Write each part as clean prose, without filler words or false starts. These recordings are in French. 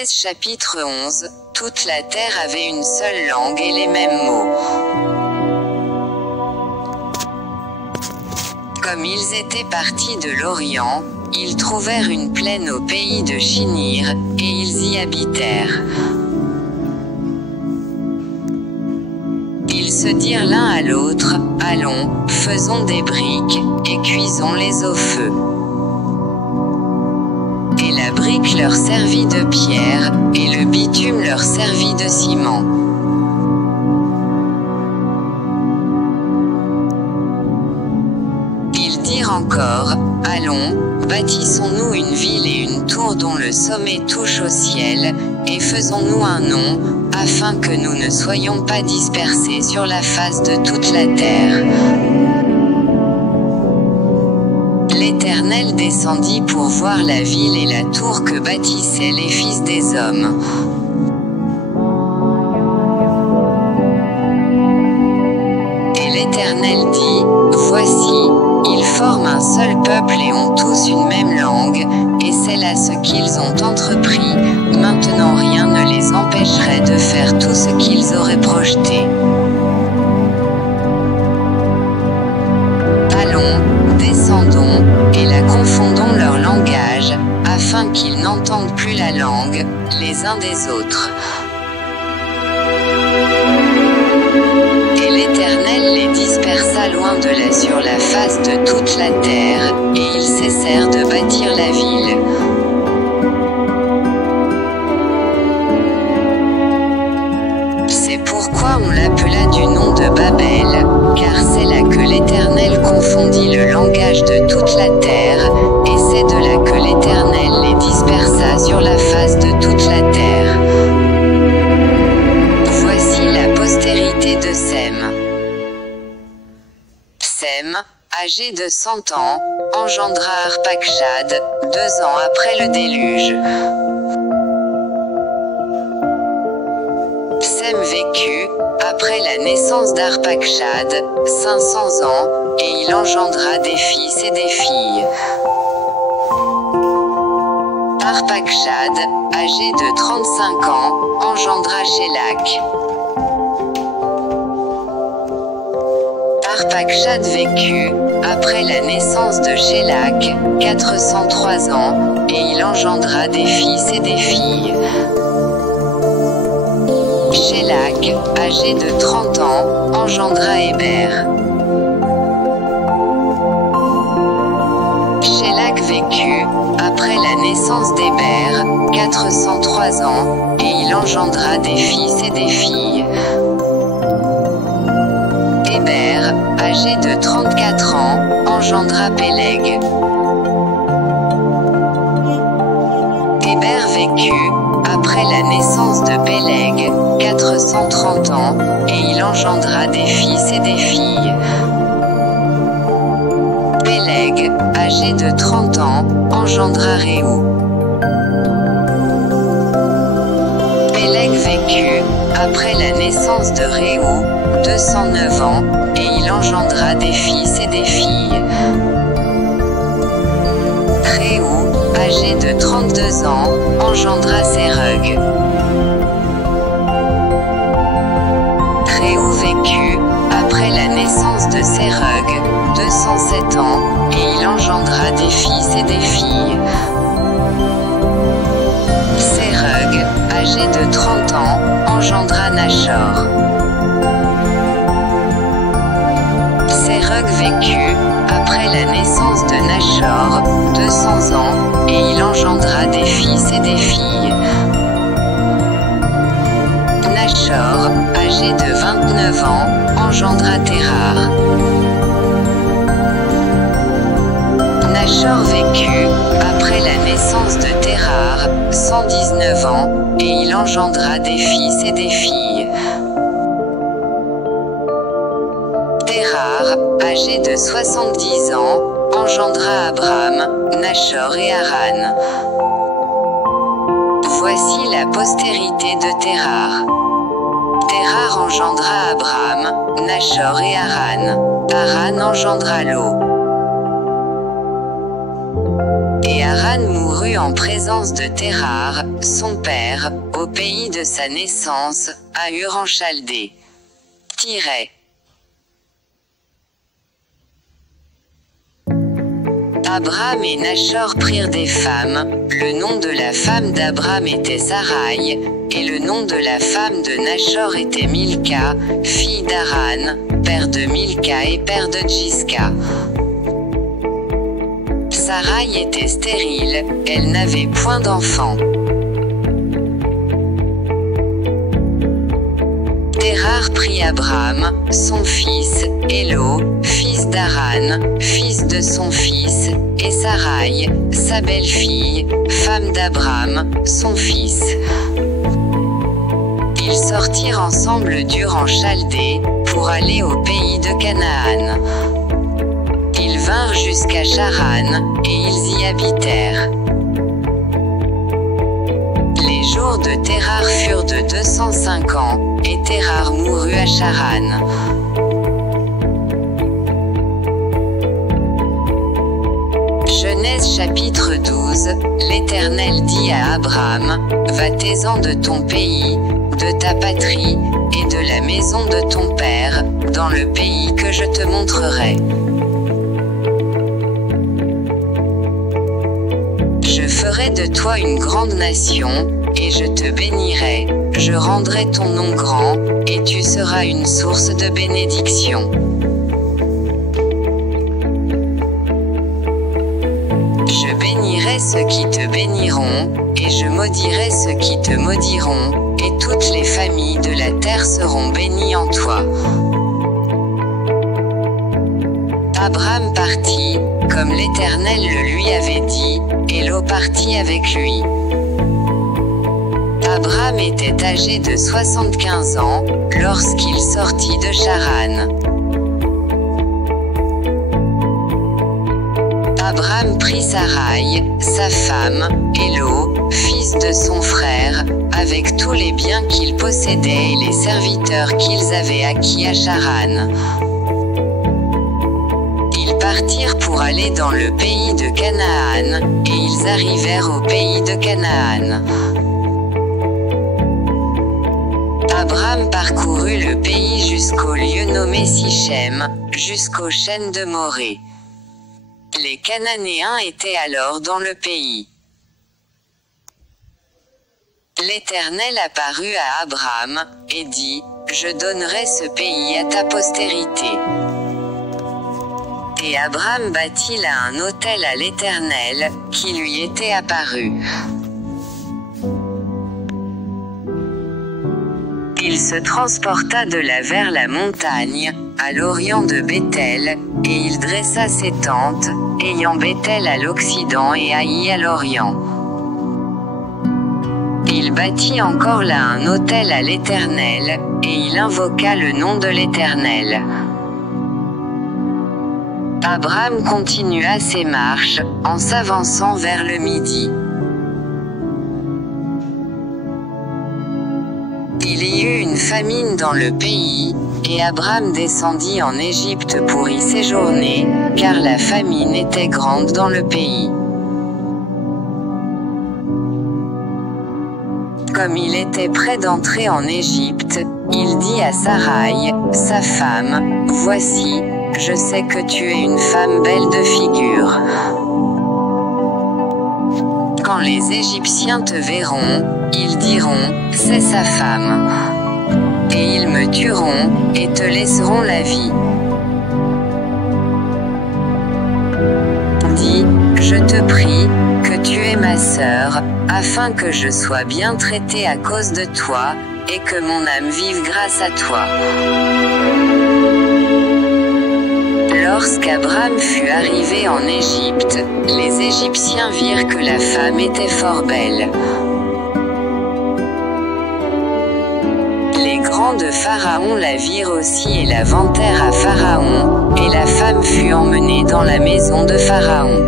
Genèse chapitre 11, toute la terre avait une seule langue et les mêmes mots. Comme ils étaient partis de l'Orient, ils trouvèrent une plaine au pays de Shinir, et ils y habitèrent. Ils se dirent l'un à l'autre, allons, faisons des briques, et cuisons-les au feu. Et la brique leur servit de pierre, et le bitume leur servit de ciment. Ils dirent encore, allons, bâtissons-nous une ville et une tour dont le sommet touche au ciel, et faisons-nous un nom, afin que nous ne soyons pas dispersés sur la face de toute la terre. L'Éternel descendit pour voir la ville et la tour que bâtissaient les fils des hommes. Et l'Éternel dit, voici, ils forment un seul peuple et ont tous une même langue, et c'est là ce qu'ils ont entrepris, maintenant rien ne les empêcherait de faire tout ce qu'ils auraient projeté. Allons, descendons, et la confondons leur langage, afin qu'ils n'entendent plus la langue, les uns des autres. Et l'Éternel les dispersa loin de là sur la face de toute la terre, et ils cessèrent de bâtir la ville. C'est pourquoi on l'appela du nom de Babel, car c'est là que l'Éternel confondit le langage de toute la terre, et c'est de là que l'Éternel les dispersa sur la face de toute la terre. Voici la postérité de Sem. Sem, âgé de 100 ans, engendra Arpachshad, 2 ans après le déluge. Sem vécut, après la naissance d'Arpachshad, 500 ans, et il engendra des fils et des filles. Arpachshad, âgé de 35 ans, engendra Shélak. Arpachshad vécut, après la naissance de Shélak, 403 ans, et il engendra des fils et des filles. Shélak, âgé de 30 ans, engendra Héber. Shélak vécut, après la naissance d'Héber, 403 ans, et il engendra des fils et des filles. Héber, âgé de 34 ans, engendra Péleg. Héber vécut, après la naissance de Péleg, 430 ans, et il engendra des fils et des filles. Péleg, âgé de 30 ans, engendra Réou. Péleg vécut, après la naissance de Réou, 209 ans, et il engendra des fils et des filles. Réou, âgé de 32 ans, engendra Sérug. Réou vécut, après la naissance de Sérug, 207 ans, et il engendra des fils et des filles. Sérug, âgé de 30 ans, engendra Nachor. Sérug vécut, après la naissance de Nachor, 200 ans, et il engendra des fils et des filles. Nachor, âgé de 29 ans, engendra Térar. Nachor vécut, après la naissance de Térar, 119 ans, et il engendra des fils et des filles. Térar, âgé de 70 ans, engendra Abram, Nachor et Haran. Voici la postérité de Térar. Térar engendra Abram, Nachor et Haran. Haran engendra Lot. Et Haran mourut en présence de Térar, son père, au pays de sa naissance, à Ur en Chaldée. Abram et Nachor prirent des femmes, le nom de la femme d'Abram était Sarai, et le nom de la femme de Nachor était Milka, fille d'Haran, père de Milka et père de Djiska. Sarai était stérile, elle n'avait point d'enfant. Térar prit Abram, son fils, et Lot, fils d'Haran, fils de son fils, et Sarai, sa belle-fille, femme d'Abram, son fils. Ils sortirent ensemble d'Ur en Chaldée, pour aller au pays de Canaan. Ils vinrent jusqu'à Charan, et ils y habitèrent. Les jours de Térar furent de 205 ans, et Térar mourut à Charan. Genèse chapitre 12, l'Éternel dit à Abram, va-t'en de ton pays, de ta patrie, et de la maison de ton père, dans le pays que je te montrerai. Je ferai de toi une grande nation, et je te bénirai, je rendrai ton nom grand, et tu seras une source de bénédiction. Je bénirai ceux qui te béniront, et je maudirai ceux qui te maudiront, et toutes les familles de la terre seront bénies en toi. Abram partit, comme l'Éternel le lui avait dit, et Lot partit avec lui. Abram était âgé de 75 ans, lorsqu'il sortit de Charan. Abram prit Sarai, sa femme, et Lot, fils de son frère, avec tous les biens qu'ils possédaient et les serviteurs qu'ils avaient acquis à Charan. Ils partirent pour aller dans le pays de Canaan, et ils arrivèrent au pays de Canaan. Abram parcourut le pays jusqu'au lieu nommé Sichem, jusqu'aux chênes de Morée. Les Cananéens étaient alors dans le pays. L'Éternel apparut à Abram, et dit, je donnerai ce pays à ta postérité. Et Abram bâtit là un autel à l'Éternel, qui lui était apparu. Il se transporta de là vers la montagne, à l'orient de Béthel, et il dressa ses tentes, ayant Béthel à l'occident et Haï à l'orient. Il bâtit encore là un autel à l'Éternel, et il invoqua le nom de l'Éternel. Abram continua ses marches, en s'avançant vers le midi. Il y eut une famine dans le pays, et Abram descendit en Égypte pour y séjourner, car la famine était grande dans le pays. Comme il était près d'entrer en Égypte, il dit à Sarai, sa femme, voici, je sais que tu es une femme belle de figure. Quand les Égyptiens te verront, ils diront, c'est sa femme. Et ils me tueront, et te laisseront la vie. Dis, je te prie, que tu es ma sœur, afin que je sois bien traité à cause de toi, et que mon âme vive grâce à toi. Lorsqu'Abram fut arrivé en Égypte, les Égyptiens virent que la femme était fort belle. Les grands de Pharaon la virent aussi et la vantèrent à Pharaon, et la femme fut emmenée dans la maison de Pharaon.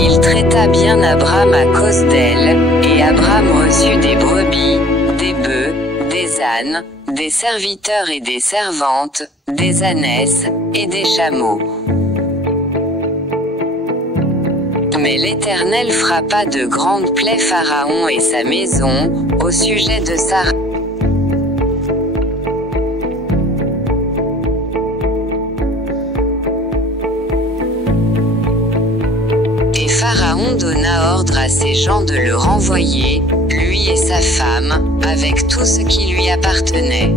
Il traita bien Abram à cause d'elle, et Abram reçut des brebis, des bœufs, des ânes, des serviteurs et des servantes, des ânesses, et des chameaux. Mais l'Éternel frappa de grandes plaies Pharaon et sa maison, au sujet de Sarah. Et Pharaon donna ordre à ses gens de le renvoyer, lui et sa femme, avec tout ce qui lui appartenait.